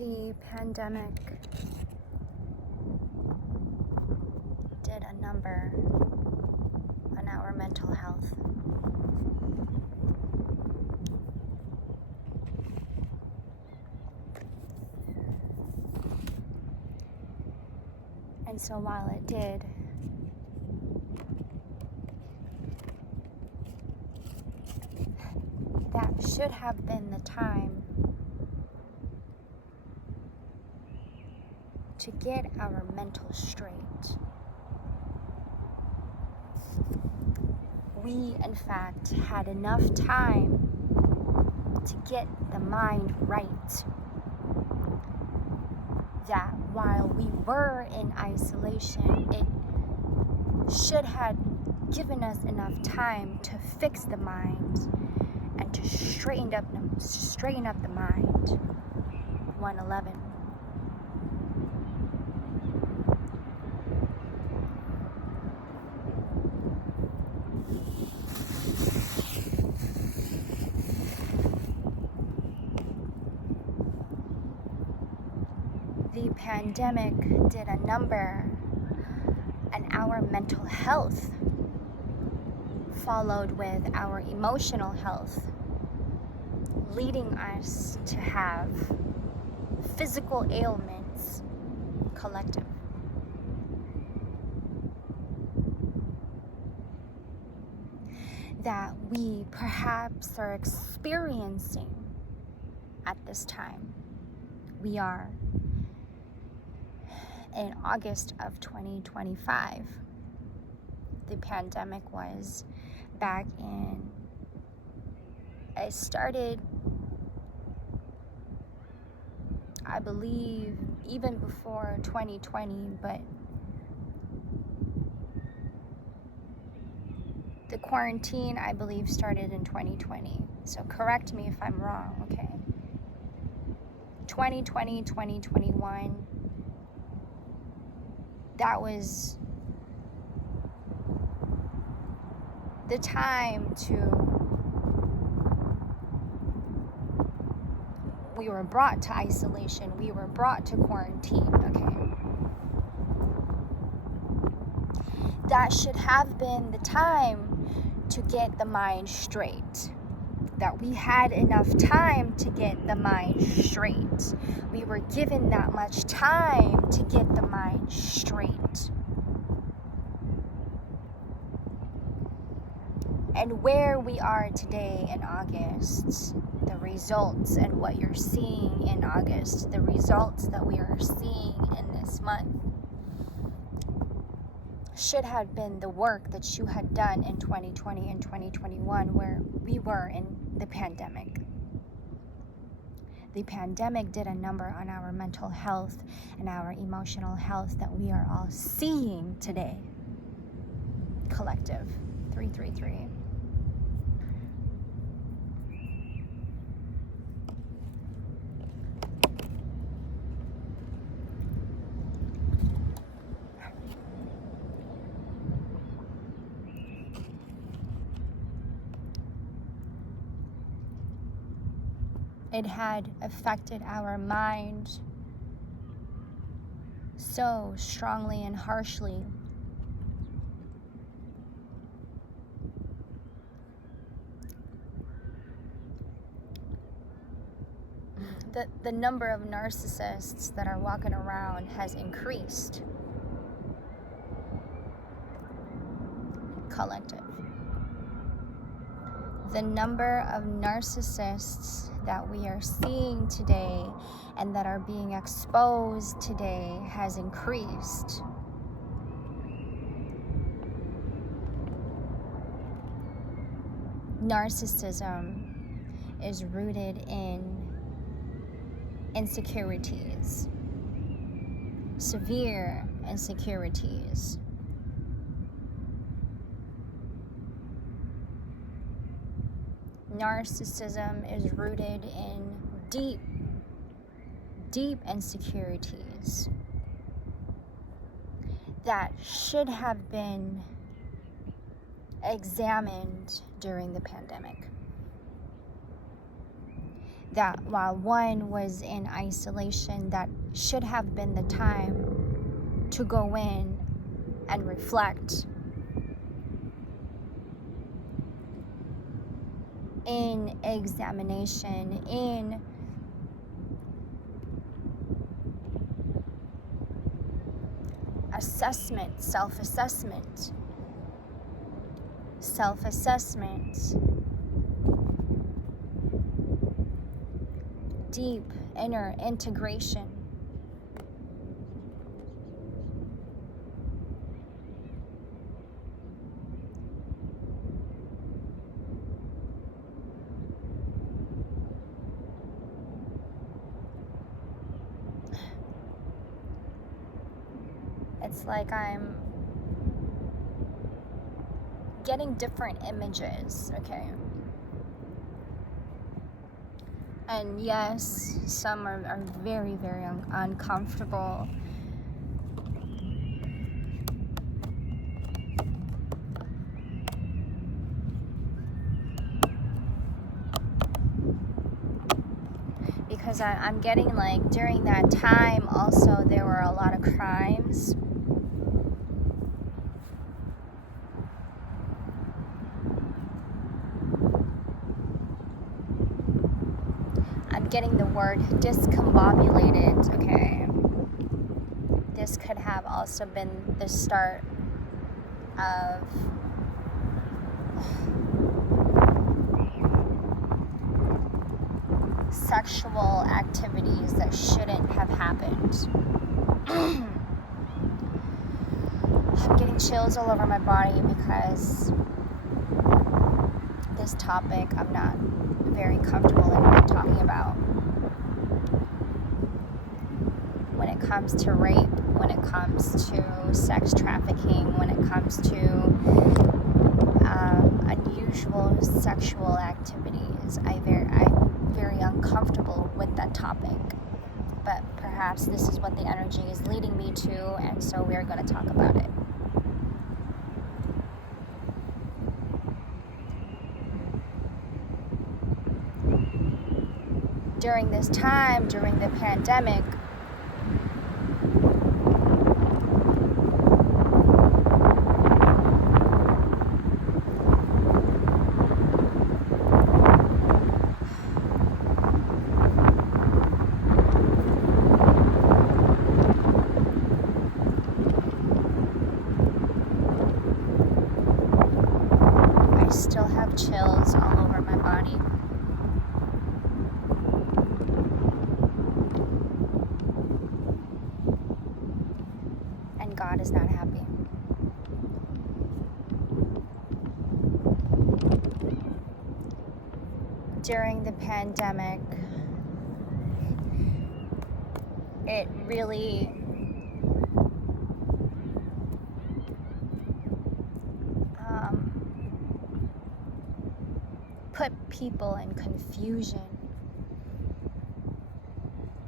The pandemic did a number on our mental health. And so while it did, that should have been the time to get our mental straight. We, in fact, had enough time to get the mind right. That while we were in isolation, it should have given us enough time to fix the mind and to straighten up the mind. 111. The pandemic did a number on our mental health, followed with our emotional health, leading us to have physical ailments collective. That we perhaps are experiencing at this time. We are in August of 2025. The pandemic was back in, it started, I believe, even before 2020, but the quarantine, I believe, started in 2020. So correct me if I'm wrong, okay? 2020, 2021, that was the time we were brought to isolation, we were brought to quarantine, okay? That should have been the time to get the mind straight. That we had enough time to get the mind straight. We were given that much time to get the mind straight. And where we are today in August, the results and what you're seeing in August, the results that we are seeing in this month, should have been the work that you had done in 2020 and 2021, where we were in the pandemic. The pandemic did a number on our mental health and our emotional health that we are all seeing today. Collective 333. It had affected our mind so strongly and harshly. The number of narcissists that are walking around has increased. Collective. The number of narcissists that we are seeing today and that are being exposed today has increased. Narcissism is rooted in insecurities, severe insecurities. Narcissism is rooted in deep insecurities that should have been examined during the pandemic. that while one was in isolation, that should have been the time to go in and reflect in examination, in assessment, self-assessment, deep inner integration. It's like I'm getting different images, okay? And yes, some are very, very uncomfortable. Because I'm getting like during that time also there were a lot of crimes. I'm getting the word discombobulated, okay? This could have also been the start of sexual activities that shouldn't have happened. I'm getting chills all over my body because this topic I'm not very comfortable in talking about. When it comes to rape, when it comes to sex trafficking, when it comes to unusual sexual activities, I'm very uncomfortable with that topic. But perhaps this is what the energy is leading me to, and so we're going to talk about it. During this time, during the pandemic, I still have chills all over my body. And God is not happy. During the pandemic, it really put people in confusion.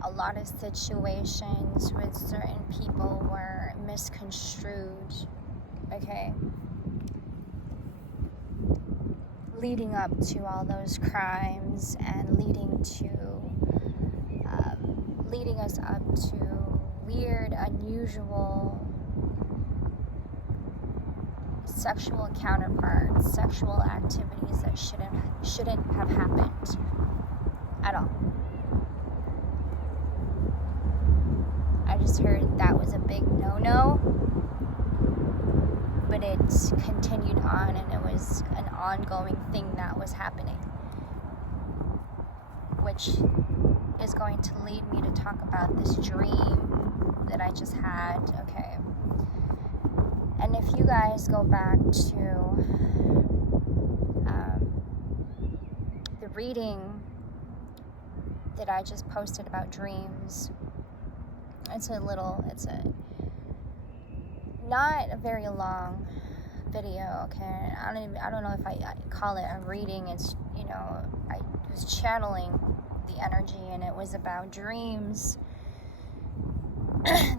A lot of situations with certain people were misconstrued, okay? Leading up to all those crimes and leading us up to weird, unusual sexual counterparts, sexual activities that shouldn't have happened at all. I just heard that was a big no-no, but it continued on and it was an ongoing thing that was happening, which is going to lead me to talk about this dream that I just had, okay? And if you guys go back to the reading that I just posted about dreams, it's not a very long video, okay? I don't know if I call it a reading. It's, I was channeling the energy and it was about dreams.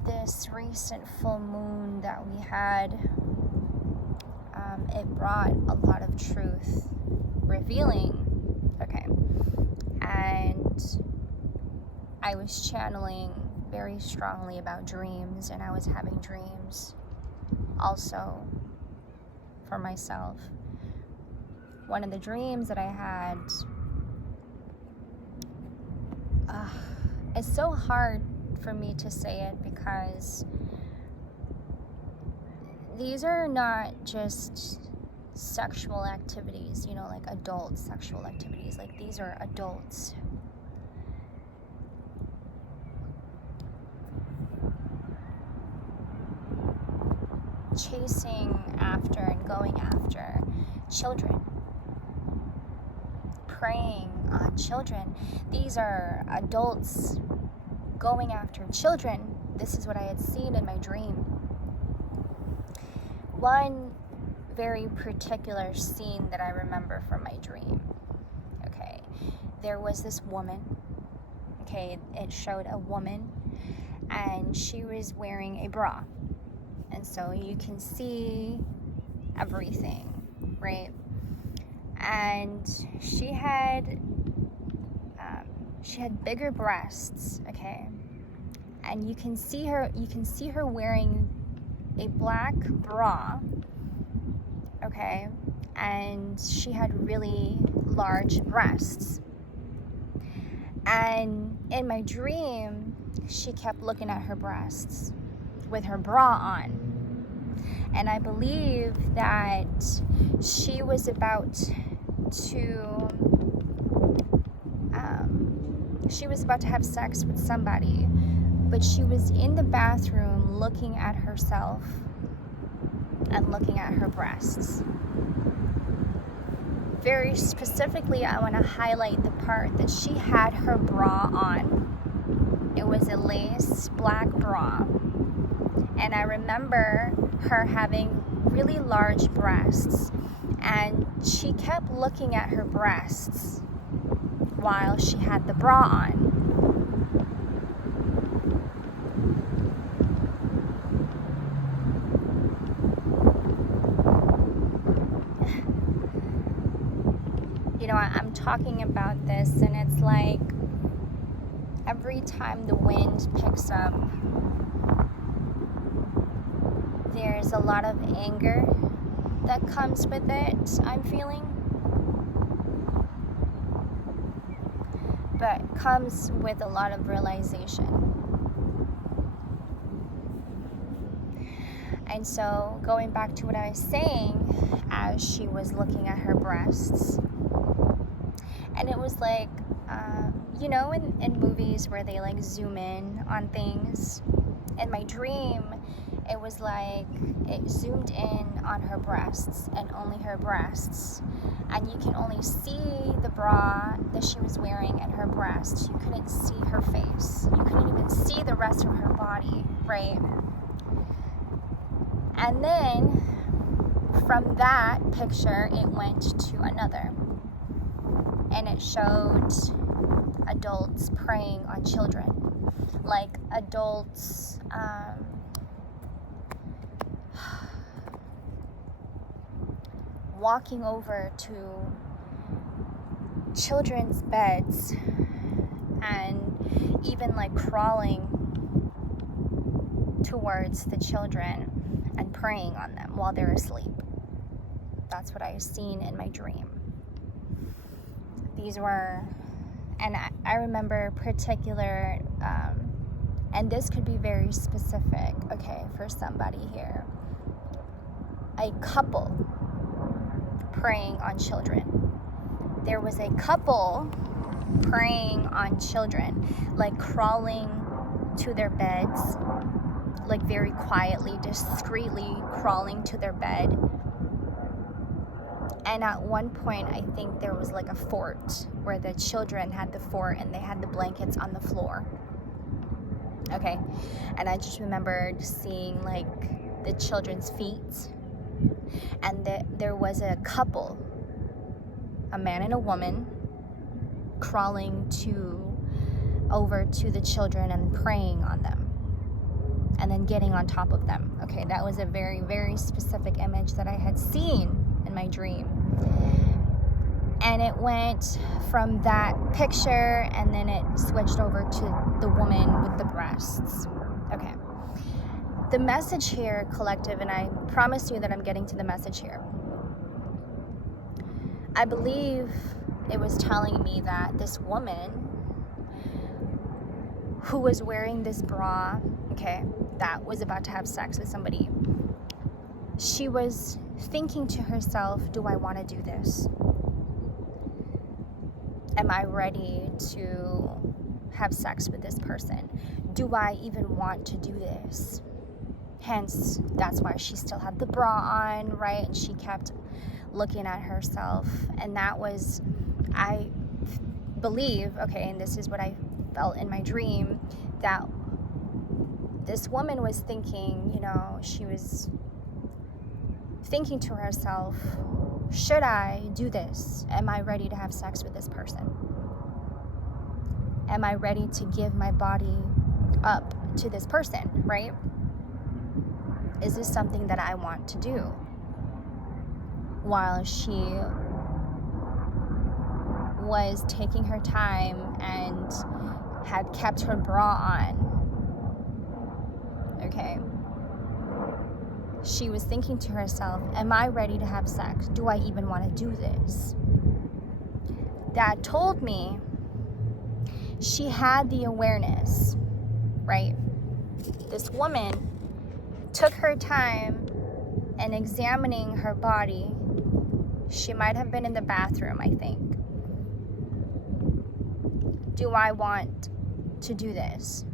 This recent full moon that we had, it brought a lot of truth revealing, okay? and I was channeling very strongly about dreams, and I was having dreams also for myself. One of the dreams that I had, it's so hard for me to say it because these are not just sexual activities, you know, like adult sexual activities. Like, these are adults chasing after and going after children, preying on children. These are adults going after children. This is what I had seen in my dream. One very particular scene that I remember from my dream. Okay, there was this woman. Okay, it showed a woman, and she was wearing a bra, and so you can see everything, right? And she had bigger breasts, okay, and you can see her wearing a black bra, okay, and she had really large breasts. And in my dream, she kept looking at her breasts with her bra on. And I believe that she was about to have sex with somebody, but she was in the bathroom looking at herself and looking at her breasts. Very specifically, I want to highlight the part that she had her bra on. It was a lace black bra. And I remember her having really large breasts. And she kept looking at her breasts while she had the bra on. You know, I'm talking about this, and it's like every time the wind picks up, there's a lot of anger that comes with it, I'm feeling. But comes with a lot of realization. And so, going back to what I was saying, as she was looking at her breasts, and it was like, you know, in movies where they like zoom in on things, in my dream, it was like it zoomed in on her breasts and only her breasts, and you can only see the bra that she was wearing and her breasts. You couldn't see her face. You couldn't even see the rest of her body, right? And then from that picture, it went to another, and it showed adults preying on children, like adults walking over to children's beds and even like crawling towards the children and preying on them while they're asleep. That's what I seen in my dream. These were, and I remember particular, and this could be very specific, okay, for somebody here. A couple preying on children. There was a couple preying on children, like crawling to their beds, like very quietly, discreetly crawling to their bed. And at one point, I think there was like a fort where the children had the fort and they had the blankets on the floor. Okay. And I just remembered seeing like the children's feet. And there was a couple, a man and a woman, crawling over to the children and preying on them. And then getting on top of them. Okay, that was a very, very specific image that I had seen in my dream. And it went from that picture, and then it switched over to the woman with the breasts. Okay. The message here, collective, and I promise you that I'm getting to the message here. I believe it was telling me that this woman who was wearing this bra, okay, that was about to have sex with somebody, she was thinking to herself, do I want to do this? Am I ready to have sex with this person? Do I even want to do this? Hence, that's why she still had the bra on, right? And she kept looking at herself. And that was, I believe, okay, and this is what I felt in my dream, that this woman was thinking, you know, she was thinking to herself, should I do this? Am I ready to have sex with this person? Am I ready to give my body up to this person, right? Is this something that I want to do? While she was taking her time and had kept her bra on, okay? She was thinking to herself, am I ready to have sex? Do I even want to do this? That told me she had the awareness, right? This woman took her time in examining her body. She might have been in the bathroom, I think. Do I want to do this?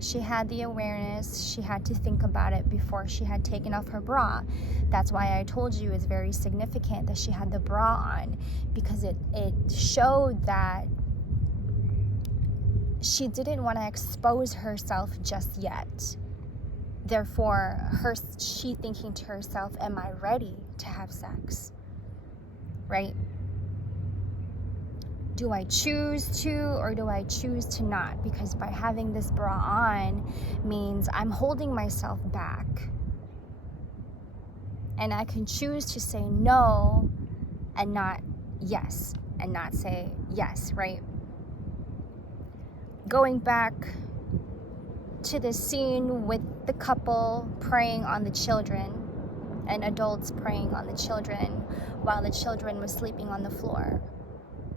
She had the awareness. She had to think about it before she had taken off her bra. That's why I told you it's very significant that she had the bra on, because it showed that she didn't want to expose herself just yet. Therefore, she thinking to herself, am I ready to have sex? Right? Do I choose to, or do I choose to not? Because by having this bra on means I'm holding myself back. And I can choose to say no and not yes, and not say yes, right? Going back to the scene with the couple preying on the children and adults preying on the children while the children were sleeping on the floor.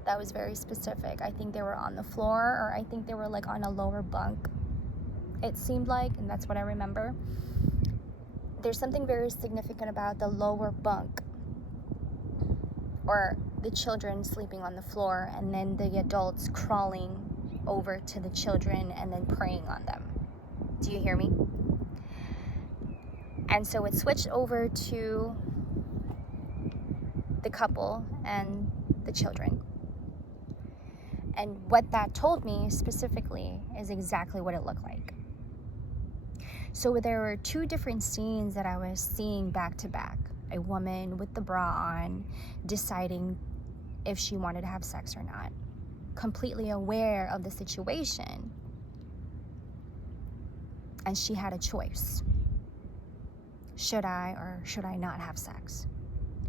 That was very specific. I think they were on the floor, or I think they were like on a lower bunk, it seemed like, and that's what I remember. There's something very significant about the lower bunk, or the children sleeping on the floor, and then the adults crawling over to the children and then preying on them. Do you hear me? And so it switched over to the couple and the children. And what that told me specifically is exactly what it looked like. So there were two different scenes that I was seeing back to back. A woman with the bra on, deciding if she wanted to have sex or not, completely aware of the situation. And she had a choice. Should I or should I not have sex?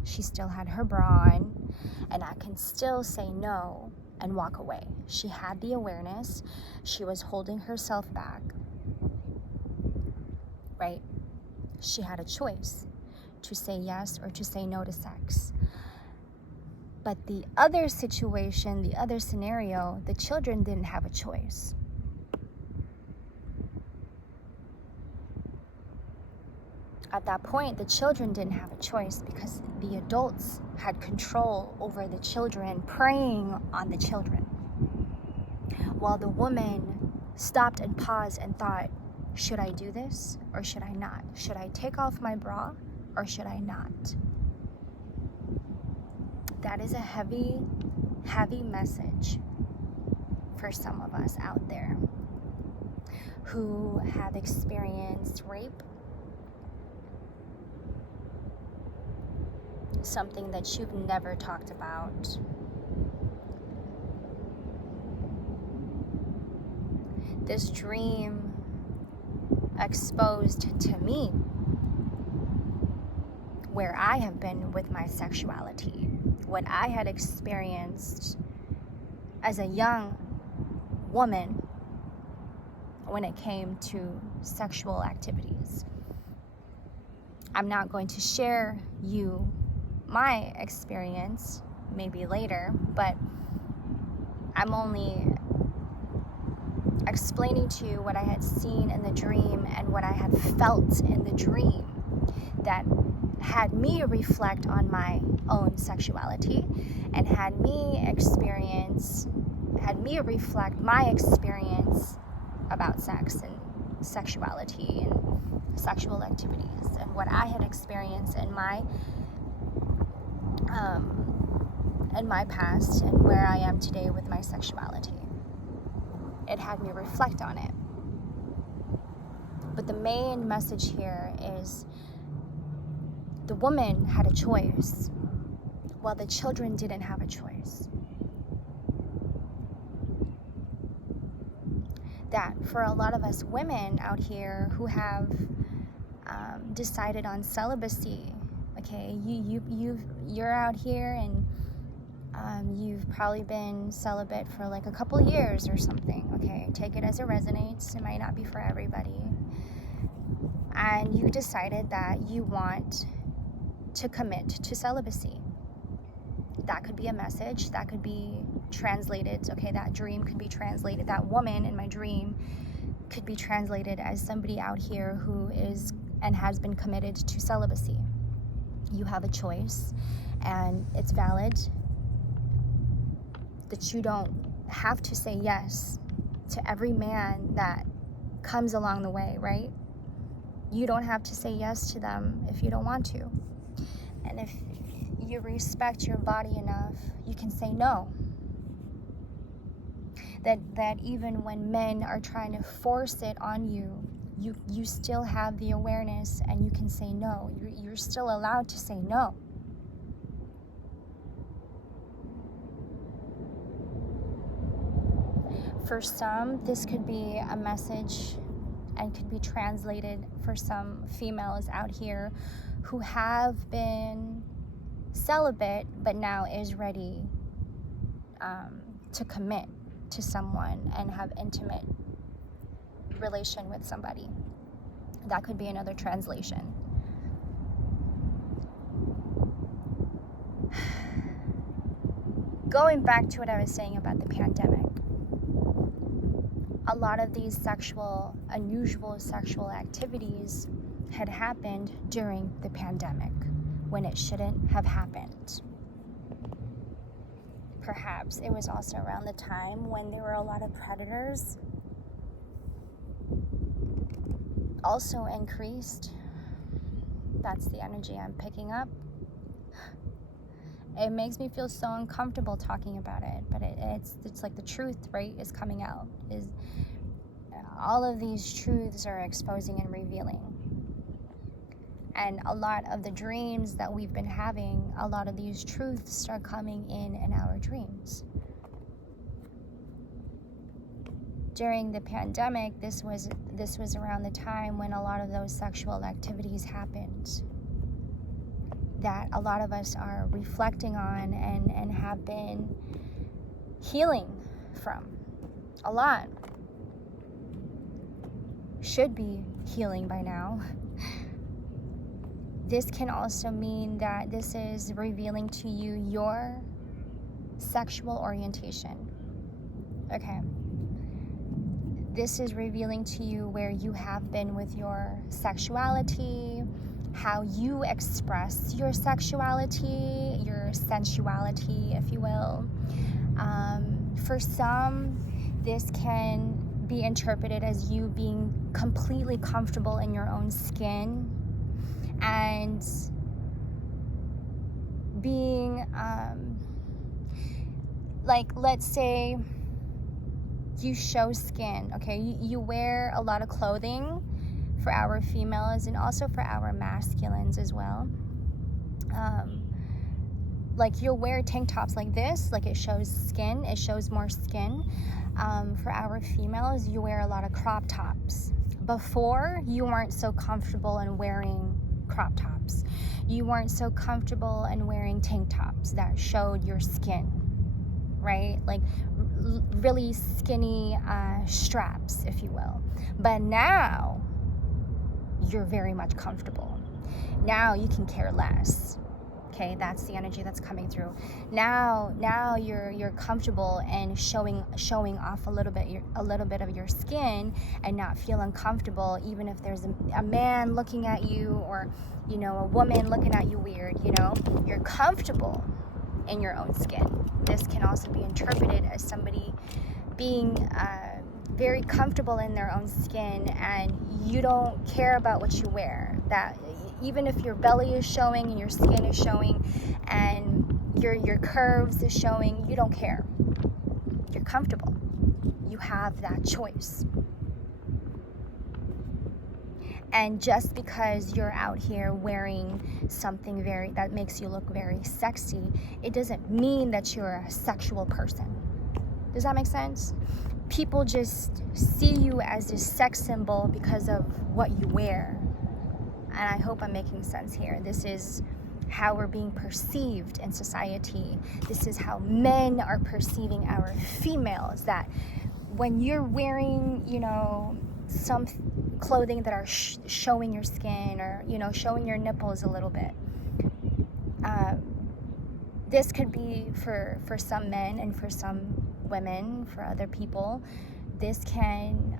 She still had her bra on, and I can still say no and walk away. She had the awareness. She was holding herself back, right? She had a choice to say yes or to say no to sex. But the other situation, the other scenario, the children didn't have a choice. At that point, the children didn't have a choice because the adults had control over the children, preying on the children. While the woman stopped and paused and thought, should I do this or should I not? Should I take off my bra or should I not? That is a heavy, heavy message for some of us out there who have experienced rape, something that you've never talked about. This dream exposed to me where I have been with my sexuality, what I had experienced as a young woman when it came to sexual activities. I'm not going to share you my experience, maybe later, but I'm only explaining to you what I had seen in the dream and what I had felt in the dream that had me reflect on my own sexuality and had me reflect my experience about sex and sexuality and sexual activities and what I had experienced in my past and where I am today with my sexuality. It had me reflect on it. But the main message here is the woman had a choice while the children didn't have a choice. That for a lot of us women out here who have decided on celibacy, okay, you're out here and you've probably been celibate for like a couple years or something, okay? Take it as it resonates. It might not be for everybody. And you decided that you want to commit to celibacy. That could be a message. That could be translated. Okay, that dream could be translated. That woman in my dream could be translated as somebody out here who is and has been committed to celibacy. You have a choice, and it's valid that you don't have to say yes to every man that comes along the way, right? You don't have to say yes to them if you don't want to. And if you respect your body enough, you can say no. That even when men are trying to force it on you, you still have the awareness and you can say no. You're still allowed to say no. For some, this could be a message and could be translated for some females out here who have been celibate but now is ready to commit to someone and have intimate relation with somebody. That could be another translation. Going back to what I was saying about the pandemic, a lot of these unusual sexual activities had happened during the pandemic when it shouldn't have happened. Perhaps it was also around the time when there were a lot of predators also increased. That's the energy I'm picking up. It makes me feel so uncomfortable talking about it, but it's like the truth, right, is coming out. Is all of these truths are exposing and revealing. And a lot of the dreams that we've been having, a lot of these truths are coming in our dreams. During the pandemic, this was around the time when a lot of those sexual activities happened, that a lot of us are reflecting on and have been healing from. A lot should be healing by now. This can also mean that this is revealing to you your sexual orientation. Okay. This is revealing to you where you have been with your sexuality, how you express your sexuality, your sensuality, if you will. For some, this can be interpreted as you being completely comfortable in your own skin and being, like, let's say you show skin, okay? You wear a lot of clothing for our females and also for our masculines as well. Like, you'll wear tank tops like this, like it shows skin, it shows more skin. For our females, you wear a lot of crop tops. Before, you weren't so comfortable in wearing crop tops. You weren't so comfortable in wearing tank tops that showed your skin, right? Like really skinny straps, if you will. But now you're very much comfortable. Now you can care less. Okay, that's the energy that's coming through. Now you're comfortable and showing off a little bit of your skin, and not feel uncomfortable, even if there's a man looking at you, or a woman looking at you weird. You're comfortable in your own skin. This can also be interpreted as somebody being very comfortable in their own skin, and you don't care about what you wear. That even if your belly is showing and your skin is showing and your curves is showing, you don't care. You're comfortable. You have that choice. And just because you're out here wearing something that makes you look very sexy, it doesn't mean that you're a sexual person. Does that make sense? People just see you as this sex symbol because of what you wear. And I hope I'm making sense here. This is how we're being perceived in society. This is how men are perceiving our females, that when you're wearing, some clothing that are showing your skin, or, showing your nipples a little bit, this could be for some men, and for some women, for other people, this can,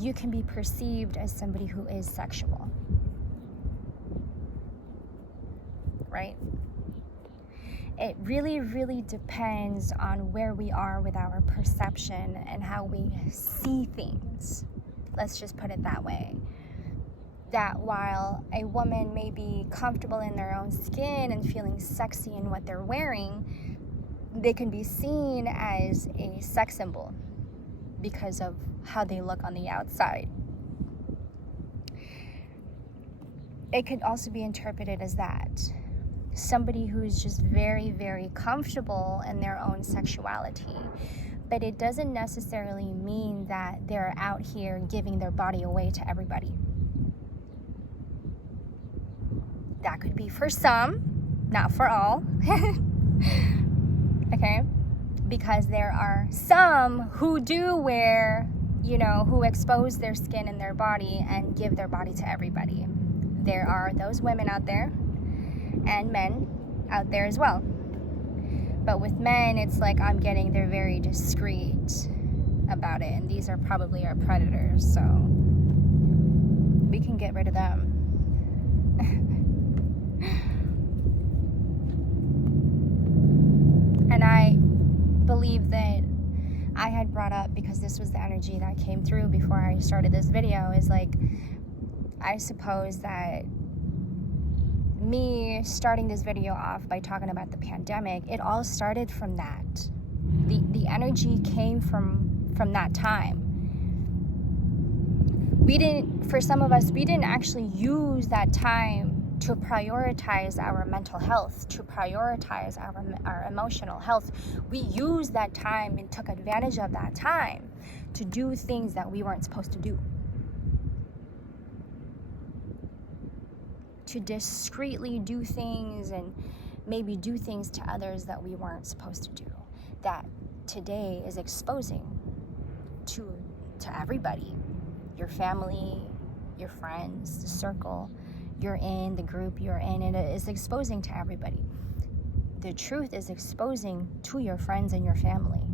you can be perceived as somebody who is sexual, right? It really, really depends on where we are with our perception and how we see things. Let's just put it that way. That while a woman may be comfortable in their own skin and feeling sexy in what they're wearing, they can be seen as a sex symbol because of how they look on the outside. It could also be interpreted as that. Somebody who's just very, very comfortable in their own sexuality. But it doesn't necessarily mean that they're out here giving their body away to everybody. That could be for some, not for all. Okay? Because there are some who do wear, who expose their skin and their body and give their body to everybody. There are those women out there, and men out there as well. But with men, it's like they're very discreet about it, and these are probably our predators, so we can get rid of them. And I believe that I had brought up, because this was the energy that came through before I started this video, is I suppose that me starting this video off by talking about the pandemic, it all started from that. The energy came from that time. For some of us, we didn't actually use that time to prioritize our mental health, to prioritize our emotional health. We used that time and took advantage of that time to do things that we weren't supposed to do. To discreetly do things, and maybe do things to others that we weren't supposed to do. That today is exposing to everybody. Your family, your friends, the circle you're in, the group you're in, and it is exposing to everybody. The truth is exposing to your friends and your family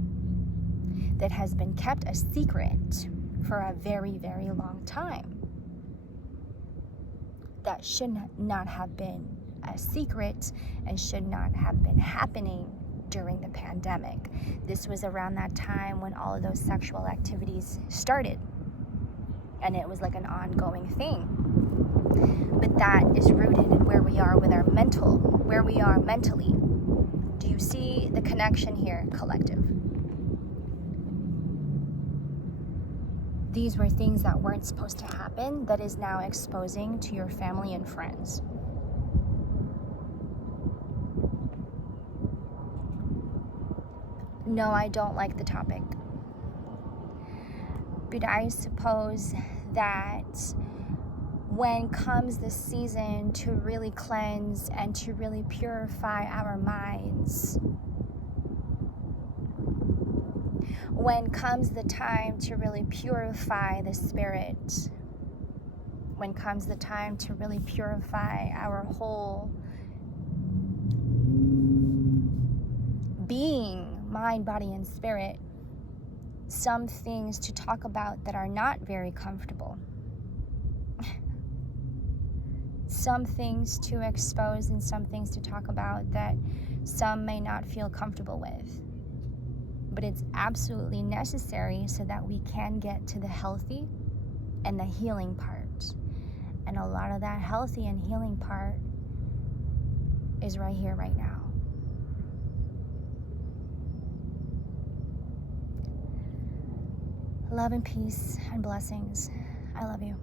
that has been kept a secret for a very, very long time. That should not have been a secret and should not have been happening during the pandemic. This was around that time when all of those sexual activities started, and it was like an ongoing thing. But that is rooted in where we are with where we are mentally. Do you see the connection here, collective? These were things that weren't supposed to happen, that is now exposing to your family and friends. No, I don't like the topic. But I suppose that when comes the season to really cleanse and to really purify our minds. When comes the time to really purify the spirit. When comes the time to really purify our whole being, mind, body, and spirit. Some things to talk about that are not very comfortable. Some things to expose and some things to talk about that some may not feel comfortable with. But it's absolutely necessary so that we can get to the healthy and the healing part. And a lot of that healthy and healing part is right here, right now. Love and peace and blessings. I love you.